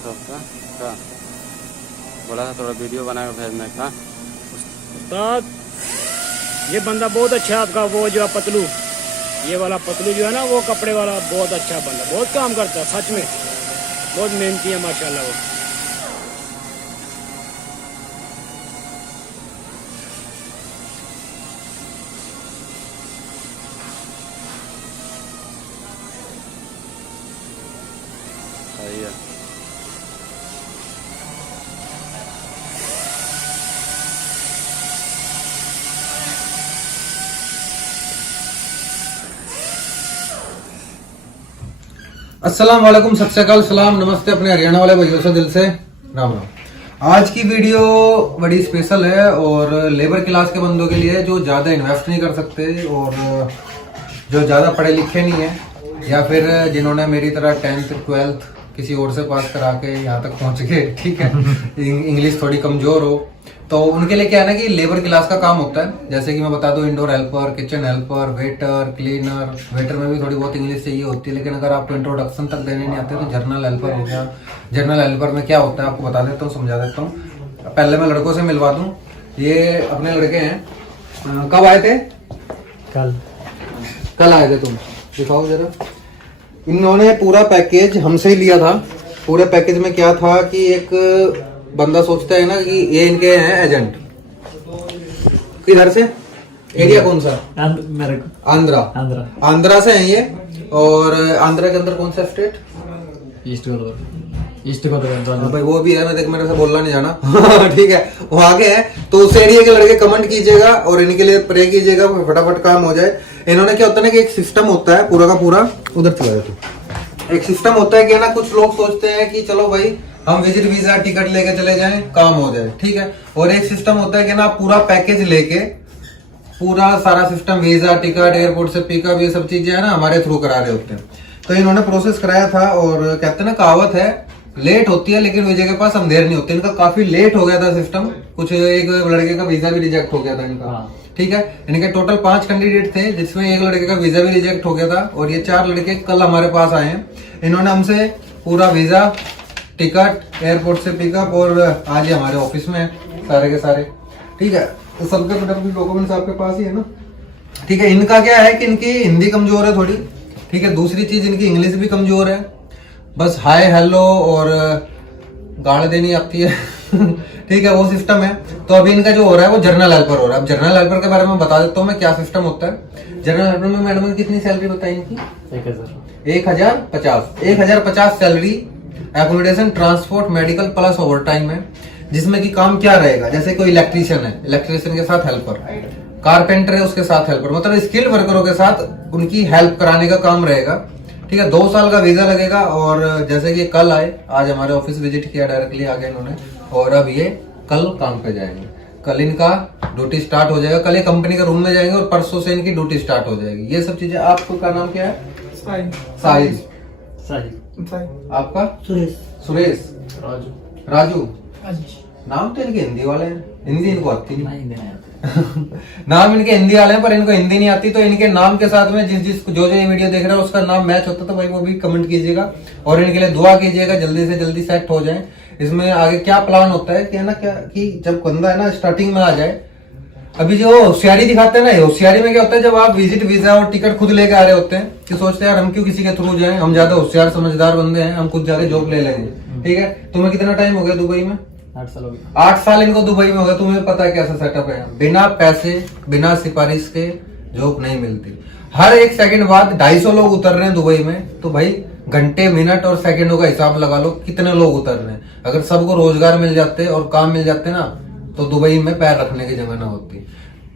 तो क्या बोला था थोड़ा वीडियो बनाकर भेजने का। उस्ताद ये बंदा बहुत अच्छा है आपका, वो जो है पतलू, ये वाला पतलू जो है ना, वो कपड़े वाला बहुत अच्छा बंदा, बहुत काम करता है सच में, बहुत मेहनती है माशाल्लाह वो। सही है। अस्सलाम वालेकुम, सत श्री अकाल, सलाम, नमस्ते अपने हरियाणा वाले भाइयों से दिल से राम राम। आज की वीडियो बड़ी स्पेशल है और लेबर क्लास के बंदों के लिए जो ज़्यादा इन्वेस्ट नहीं कर सकते और जो ज़्यादा पढ़े लिखे नहीं है, या फिर जिन्होंने मेरी तरह 10th 12th किसी और से पास करा के यहाँ तक पहुँच गए, ठीक है, इंग्लिश थोड़ी कमज़ोर हो, तो उनके लिए क्या है ना कि लेबर क्लास का काम होता है। जैसे कि मैं बता दूं, indoor helper, kitchen helper, waiter, cleaner. Waiter में भी थोड़ी बहुत इंग्लिश चाहिए होती है, लेकिन अगर आपको इंट्रोडक्शन तक देने नहीं आते तो जर्नल हेल्पर हो गया। जर्नल हेल्पर में क्या होता है आपको बता देता हूँ, समझा देता हूँ। पहले मैं लड़कों से मिलवा दूँ, ये अपने लड़के हैं। कब आए थे? कल आए थे तुम? दिखाओ जरा। इन्होंने पूरा पैकेज हमसे ही लिया था। पूरे पैकेज में क्या था कि एक बंदा सोचता है ना कि ये इनके हैं एजेंट। किधर से? एरिया कौन सा? आंध्रा। आंध्रा से हैं ये। और आंध्रा के अंदर कौन सा स्टेट? ईस्ट गोदावरी। भाई वो भी है, मैं देख मेरे से बोलना नहीं जाना। ठीक है, वो आगे है। तो उस एरिया के लड़के कमेंट कीजिएगा और इनके लिए प्रे कीजिएगा, फटाफट काम हो जाए। इन्होंने क्या होता है ना कि एक सिस्टम होता है पूरा का पूरा, उधर चला जाए तो एक सिस्टम होता है कि ना, कुछ लोग सोचते हैं कि चलो भाई हम विजिट वीजा टिकट लेके चले जाएं, काम हो जाए, ठीक है। और एक सिस्टम होता है कि ना, पूरा पैकेज लेके पूरा सारा सिस्टम, वीजा, टिकट, एयरपोर्ट से पिकअप, ये सब चीजें है ना हमारे थ्रू करा रहे होते हैं। तो इन्होंने प्रोसेस कराया था और कहते हैं ना, कहावत है, लेट होती है लेकिन विजय के पास अंधेर नहीं होती। इनका काफी लेट हो गया था सिस्टम, कुछ एक लड़के का वीजा भी रिजेक्ट हो गया था इनका, ठीक है। इनके टोटल 5 कैंडिडेट थे, जिसमें एक लड़के का वीजा भी रिजेक्ट हो गया था और ये 4 लड़के कल हमारे पास आए हैं। इन्होंने हमसे पूरा वीजा, टिकट, एयरपोर्ट से पिकअप और आज ही हमारे ऑफिस में सारे के सारे, ठीक है। तो सबके डॉक्यूमेंट्स आपके पास ही है ना, ठीक है। इनका क्या है कि इनकी हिंदी कमजोर है थोड़ी, ठीक है। दूसरी चीज, इनकी इंग्लिश भी कमजोर है, बस हाय हेलो और गाड़ देनी आती है। ठीक है, वो सिस्टम है। तो अभी इनका जो हो रहा है वो जर्नल हेल्पर हो रहा है। अब जर्नल हेल्पर के बारे में बता देता हूँ मैं, क्या सिस्टम होता है। जर्नल हेल्पर में मैडम ने कितनी सैलरी बताई इनकी? 1050 salary, accommodation, transport, medical plus over time है। जिसमें कि काम क्या रहेगा, जैसे कोई इलेक्ट्रीशियन है, इलेक्ट्रीशियन के साथ हेल्पर, कारपेंटर है उसके साथ हेल्पर, मतलब स्किल्ड वर्करों के साथ उनकी हेल्प कराने का काम रहेगा, ठीक है। 2 साल का वीजा लगेगा। और जैसे कि कल आए, आज हमारे ऑफिस विजिट किया, डायरेक्टली आ गए इन्होंने और अब ये कल काम पे जाएंगे। कल इनका ड्यूटी स्टार्ट हो जाएगा, कल ये कंपनी का रूम में जाएंगे और परसों से इनकी ड्यूटी स्टार्ट हो जाएगी। ये सब चीजें। आपको का नाम क्या है? साहिल। आपका? सुरेश। राजू। नाम तो इनके हिंदी वाले हैं, हिंदी इनको आती नहीं। नाम इनके हिंदी वाले हैं पर इनको हिंदी नहीं आती, तो इनके नाम के साथ में जिस जो ये वीडियो देख रहा है उसका नाम मैच होता तो भाई वो भी कमेंट कीजिएगा और इनके लिए दुआ कीजिएगा, जल्दी से जल्दी सेट हो जाए। इसमें आगे क्या प्लान होता है कि है ना, क्या कि जब बंदा है ना स्टार्टिंग में आ जाए, अभी जो होशियारी दिखाते हैं ना, होशियारी में क्या होता है, जब आप विजिट वीजा और टिकट खुद लेके आ रहे होते हैं कि सोचते हैं यार हम क्यों किसी के थ्रू जाएं, हम ज्यादा होशियार समझदार बंदे हैं, हम खुद जाके जॉब ले लेंगे, ठीक है। तुम्हें कितना टाइम हो गया दुबई में? 8 साल हो गए। 8 साल इनको दुबई में हो गया। तुम्हें पता है कैसा सेटअप है, बिना पैसे, बिना सिफारिश के जॉब नहीं मिलती। हर एक सेकंड बाद 250 लोग उतर रहे हैं दुबई में, तो भाई घंटे, मिनट और सेकंडों का हिसाब लगा लो कितने लोग उतर रहे हैं। अगर सबको रोजगार मिल जाते और काम मिल जाते ना, तो दुबई में पैर रखने की जगह ना होती।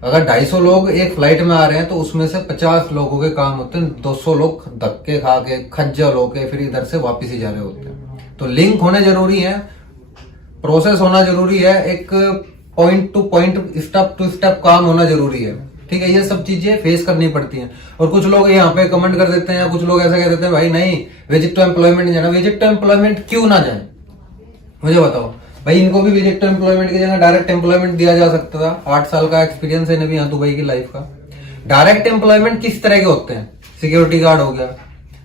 अगर 250 लोग एक फ्लाइट में आ रहे हैं तो उसमें से 50 लोगों के काम होते हैं, 200 लोग धक्के खा के, खज्जल होके फिर इधर से वापिस ही जा रहे होते हैं। तो लिंक होने जरूरी है, प्रोसेस होना जरूरी है, एक point to point, step to step काम होना जरूरी है, ठीक है। ये सब चीजें फेस करनी पड़ती हैं। और कुछ लोग यहाँ पे कमेंट कर देते हैं या कुछ लोग ऐसा कह देते हैं, भाई नहीं विजिट टू एम्प्लॉयमेंट जाना। विजिट टू एम्प्लॉयमेंट क्यों ना जाए, मुझे बताओ भाई। इनको भी विजिट टू एम्प्लॉयमेंट की जगह डायरेक्ट एम्प्लॉयमेंट दिया जा सकता था। 8 साल का एक्सपीरियंस है भी यहाँ दुबई की लाइफ का। डायरेक्ट एम्प्लॉयमेंट किस तरह के होते हैं? सिक्योरिटी गार्ड हो गया,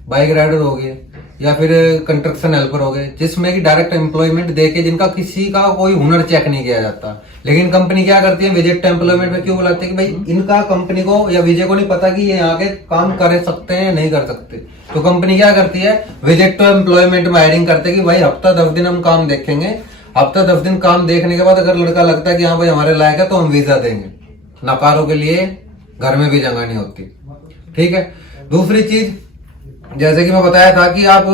बाइक राइडर हो गए, या फिर कंस्ट्रक्शन हेल्पर हो गए, जिसमें कि डायरेक्ट एम्प्लॉयमेंट देके जिनका किसी का कोई हुनर चेक नहीं किया जाता। लेकिन कंपनी क्या करती है, विजिट एम्प्लॉयमेंट में क्यों बुलाती है कि भाई इनका कंपनी को या विजय को नहीं पता कि ये यहाँ के काम कर सकते हैं या नहीं कर सकते, तो कंपनी क्या करती है, विजिट टू एम्प्लॉयमेंट में हायरिंग करते हैं कि भाई हफ्ता 10 दिन हम काम देखेंगे, हफ्ता 10 दिन काम देखने के बाद अगर लड़का लगता है कि हाँ भाई हमारे लायक है तो हम वीजा देंगे। नकारों के लिए घर में भी जगह नहीं होती, ठीक है। दूसरी चीज, जैसे कि मैं बताया था कि आप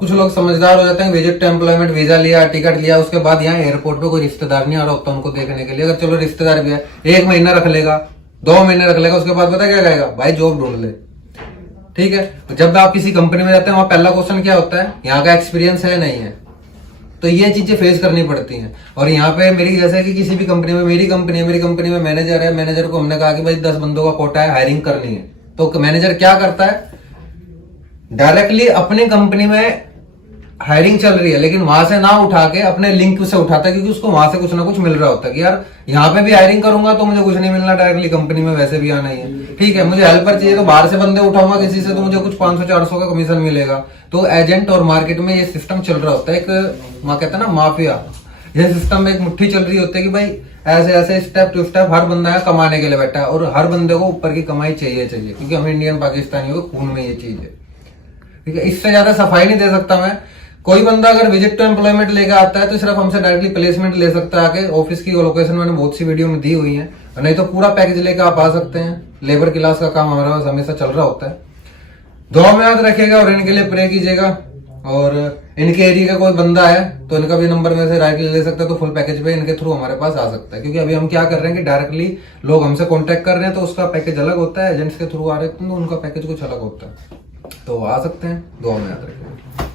कुछ लोग समझदार हो जाते हैं, विजिट एम्प्लॉयमेंट वीजा लिया, टिकट लिया, उसके बाद यहाँ एयरपोर्ट पे कोई रिश्तेदार नहीं आ रहा होता उनको देखने के लिए। अगर चलो रिश्तेदार भी है, 1 महीना रख लेगा, 2 महीने रख लेगा, उसके बाद पता क्या कहेगा, भाई जॉब ढूंढ ले, ठीक है। तो जब आप किसी कंपनी में जाते हैं, वहां पहला क्वेश्चन क्या होता है, यहाँ का एक्सपीरियंस है नहीं है। तो ये चीजें फेस करनी पड़ती हैं। और यहाँ पे मेरी, जैसे कि किसी भी कंपनी में, मेरी कंपनी में मैनेजर है, मैनेजर को हमने कहा कि भाई 10 बंदों का कोटा है, हायरिंग करनी है, तो मैनेजर क्या करता है, डायरेक्टली अपनी कंपनी में हायरिंग चल रही है लेकिन वहां से ना उठा के अपने लिंक से उठाता है, क्योंकि उसको वहां से कुछ ना कुछ मिल रहा होता है कि यार यहाँ पे भी हायरिंग करूंगा तो मुझे कुछ नहीं मिलना, डायरेक्टली कंपनी में वैसे भी आना ही है, ठीक है। मुझे हेल्पर चाहिए तो बाहर से बंदे उठाऊंगा किसी से, तो मुझे कुछ 500-400 का कमीशन मिलेगा। तो एजेंट और मार्केट में ये सिस्टम चल रहा होता है, एक वहां कहते हैं ना माफिया, ये सिस्टम में एक मुट्ठी चल रही होती है कि भाई ऐसे ऐसे स्टेप टू स्टेप हर बंदा है कमाने के लिए बैठा है, और हर बंदे को ऊपर की कमाई चाहिए, क्योंकि हम इंडियन पाकिस्तानियों के खून में ये चीज है, ठीक है। इससे ज्यादा सफाई नहीं दे सकता मैं। कोई बंदा अगर विजिट टू एम्प्लॉयमेंट लेकर आता है तो सिर्फ हमसे डायरेक्टली प्लेसमेंट ले सकता है आके, ऑफिस की लोकेशन मैंने बहुत सी वीडियो में दी हुई है, नहीं तो पूरा पैकेज लेकर आप आ सकते हैं। लेबर क्लास का काम हमारे पास हमेशा चल रहा होता है। दुआ में याद रखिएगा और इनके लिए प्रे कीजिएगा। और इनके एरिया का कोई बंदा है तो इनका भी नंबर में से डायरेक्टली ले सकता है, तो फुल पैकेज पे इनके थ्रू हमारे पास आ सकता है। क्योंकि अभी हम क्या कर रहे हैं कि डायरेक्टली लोग हमसे कॉन्टेक्ट कर रहे हैं तो उसका पैकेज अलग होता है, एजेंट्स के थ्रू आ रहे हैं तो उनका पैकेज कुछ अलग होता है, तो आ सकते हैं। दुआ में याद रखिएगा।